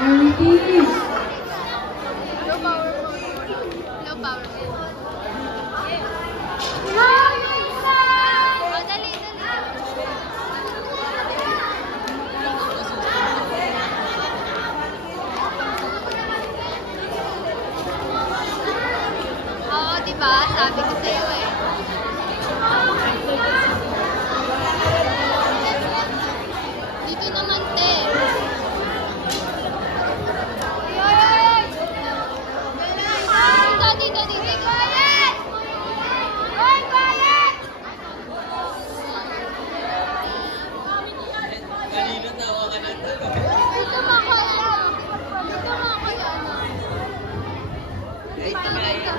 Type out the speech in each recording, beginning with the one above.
Arnie, Low power mo. Low power mo. Oh, dali, dali. Oo, diba? Sabi ko sa'yo eh. Dito naman, te. Dito, dito, dito. Quiet! Hoy, quiet! Kanina tawa ka na. Dito nga kaya. Dito nga kaya na. Ay, tumayo.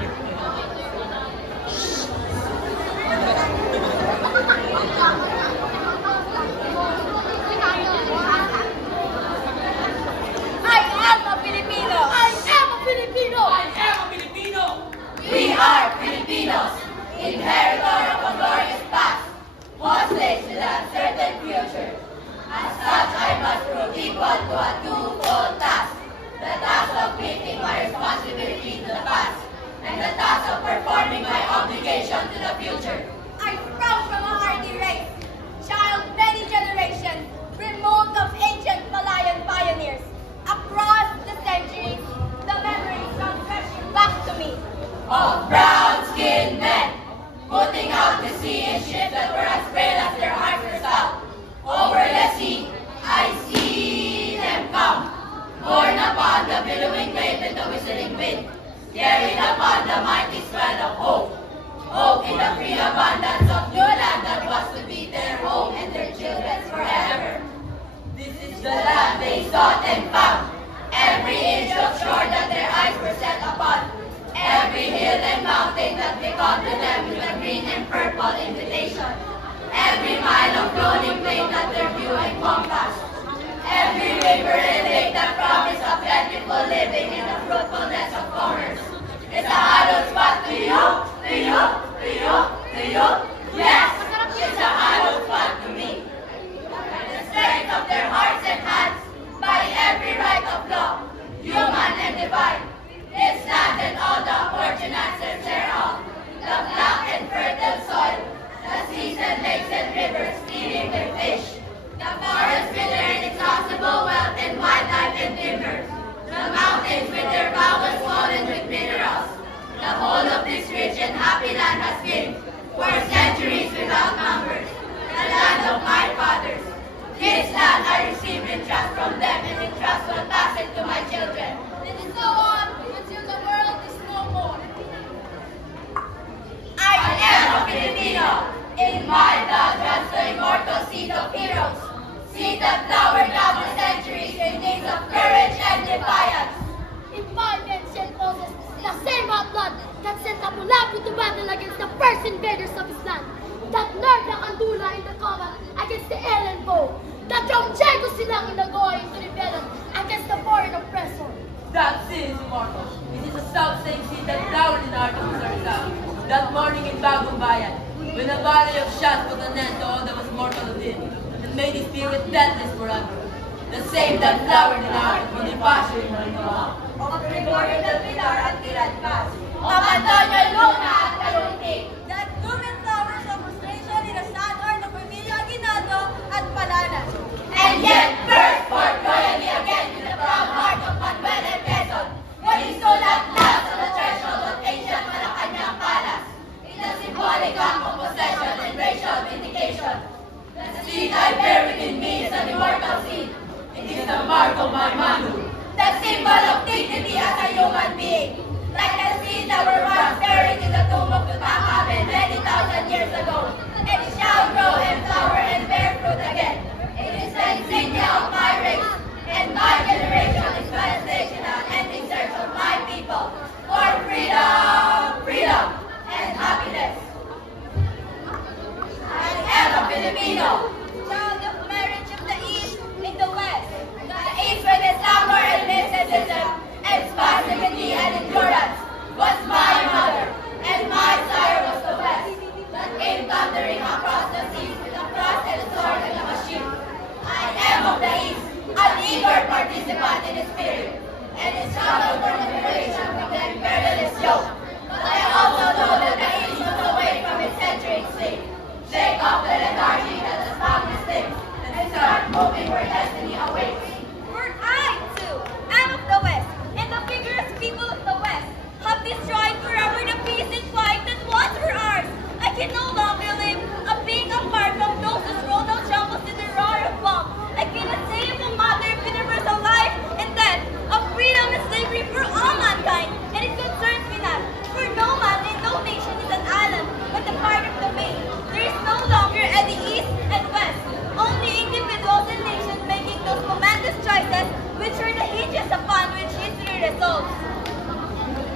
I am a Filipino! I am a Filipino! I am a Filipino! We are Filipinos, inheritor of a glorious past, hostage to the uncertain future. As such, I must prove equal to a twofold task. The task of meeting my responsibility to the past, and the task of performing my obligation to the future. I sprung from a hardy race, child of many generations, remote of ancient Malayan pioneers. Across the centuries, the memories come rushing back to me of brown-skinned men, putting out to sea in ships that were as frail as their hearts were stout. Over the sea, I see them come, borne upon the billowing wave and the whistling wind, carried upon the mighty swell of hope. Hope in the free abundance of new land that was to be their home and their children's forever. This is the land they sought and found, every inch of shore that their eyes were set upon, every hill and mountain that beckoned to them with a green and purple invitation, every mile of rolling plain that their view encompassed, every river and lake that promised a plentiful living in the fruitfulness of commerce. It's a hallowed spot to you, to you, to you, to you. Yes, it's a hallowed spot to me. By the strength of their hearts and hands, by every right of law, human and divine, this land and all the fortunates thereof, the black and fertile soil, the seas and lakes and rivers stealing their fish, the forests with their inexhaustible wealth and wildlife and timber, the mountains with their bowels swollen with minerals. The whole of this rich and happy land has been, for centuries without numbers, the land of my fathers. This land I received in trust from them, and in trust will pass it to my children. It is so on until the world is no more. I am a Filipino. In my blood runs the immortal seed of heroes, seed that flowered down the centuries in days of courage and defiance. In my ancient Moses, the same hot blood that sent Abu-Lahab to battle against the first invaders of his land, that nerved the Kandula in the combat against the alien foe, that drove Diego Silang in the Goa into rebellion against the foreign oppressor. That seed is immortal. It is the self-same seed that flowered in the heart of Rizal. That morning in Bagumbayan, when the valley of Shas put an end to all that was mortal within, and made his spirit deathless forever. The same that flowered in the heart of Bonifacio in Manila, of Gregorio del Pilar at Piran Paz, of Antonio Luna at Calunti, that blooming flowers of frustration in the sad heart of Emilio Aguinaldo at Palanas, and yet burst forth royally again in the proud heart of Manuel and Quezon, when he stood at last on the threshold of ancient Malacanang Palace, in the symbolic act of possession and racial vindication. The seed I bear within me is an immortal seed. It is the mark of my manhood, the symbol of dignity as a human being, like the seed that were once buried in the tomb of Tutankhamen many thousand years ago. It shall grow and flower and bear fruit again. It is the insignia of my race, and my generation is manifestation and ending search of my people for freedom, freedom, and happiness. I am a Filipino, child of marriage of the East in the West. The East with its amor and mysticism, and spasticity and endurance, was my mother, and my sire was the West, that came thundering across the seas with a cross and a sword and a machine. I am of the East, an eager participant in its spirit. resolves.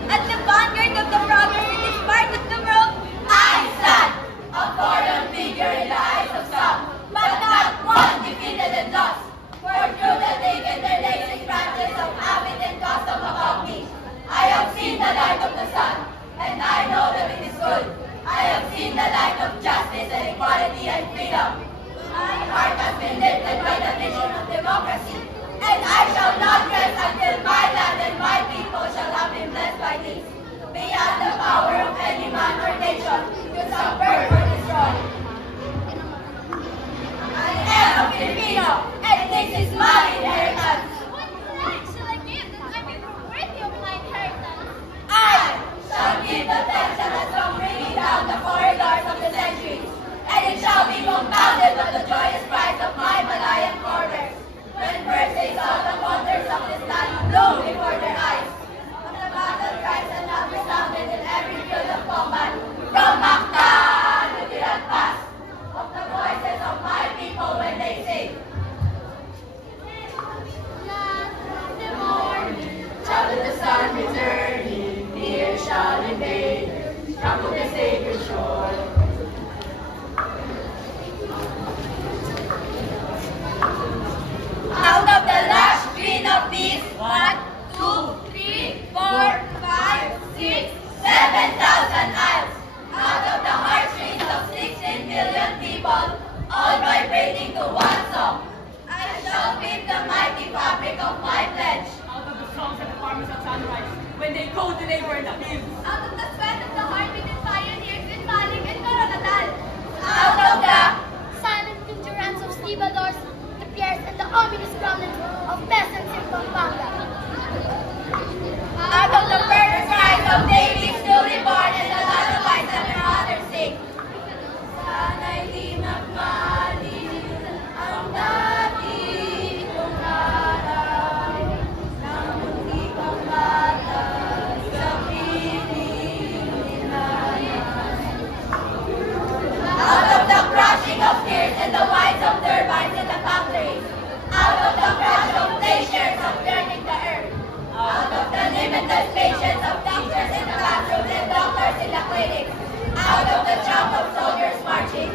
At the vanguard of the progress in this part of the world, I stand, a foreign figure in the eyes of some, but not one defeated and lost. For through the thick and the lazy branches of habit and custom about me, I have seen the light of the sun, and I know that it is good. I have seen the light of justice and equality and freedom. My heart has been lifted by the vision of democracy, and I shall not rest until my land and my people shall have been blessed by this, beyond the power of any man or nation to subvert or destroy. I am a Filipino, and this is my inheritance. What thanks shall I give that I may prove worthy of my inheritance? I shall give the thanks that has come ringing down the corridors of the centuries, and it shall be compounded with the joyous prize of my Malayan forebears, when first they saw the wonders of this land bloom before their eyes. When the battle cries and loud resounded in every field of combat, from Mactan to Tiran Pass, of the voices of my people when they sing. Land of the morning, Child of the sun returning, near shall invaders come to the sacred shore. Out of the lush green of these 1, 2, 3, 4, 5, 6, 7,000 isles, out of the heartstrings of 16 billion people, all vibrating to one song, I shall weave the mighty fabric of my pledge. Out of the songs of the farmers at sunrise, when they go to labor in the fields. Out of the sweat of the heart-beating pioneers in Balik and Coronadal. Out of the silent endurance of stevedores, the piers, and the ominous grumblings of peasants in Pampanga. out of the murder cries of babies newly born and the lullabies that their mothers sing. Sana'y di magmali ang dati kong araw ng hindi pang bata sa piling nilayan. Out of the crushing of tears and the whines of turbines in the factories, out of the crash of glaciers of burning the earth, out of the limitless patience of doctors in the classrooms and doctors in the clinics, out of the chant of soldiers marching.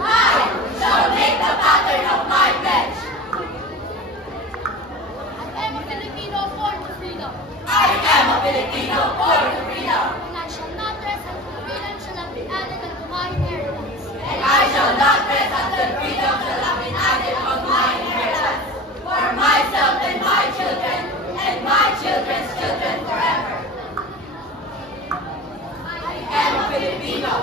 I shall make the pattern of my pledge. I am a Filipino born to freedom, I am a Filipino born to freedom, and I shall not rest until freedom shall have been added unto my inheritance. and I shall not rest until freedom shall have been added on my inheritance, for myself and my children, and my children's children forever. I am a Filipino.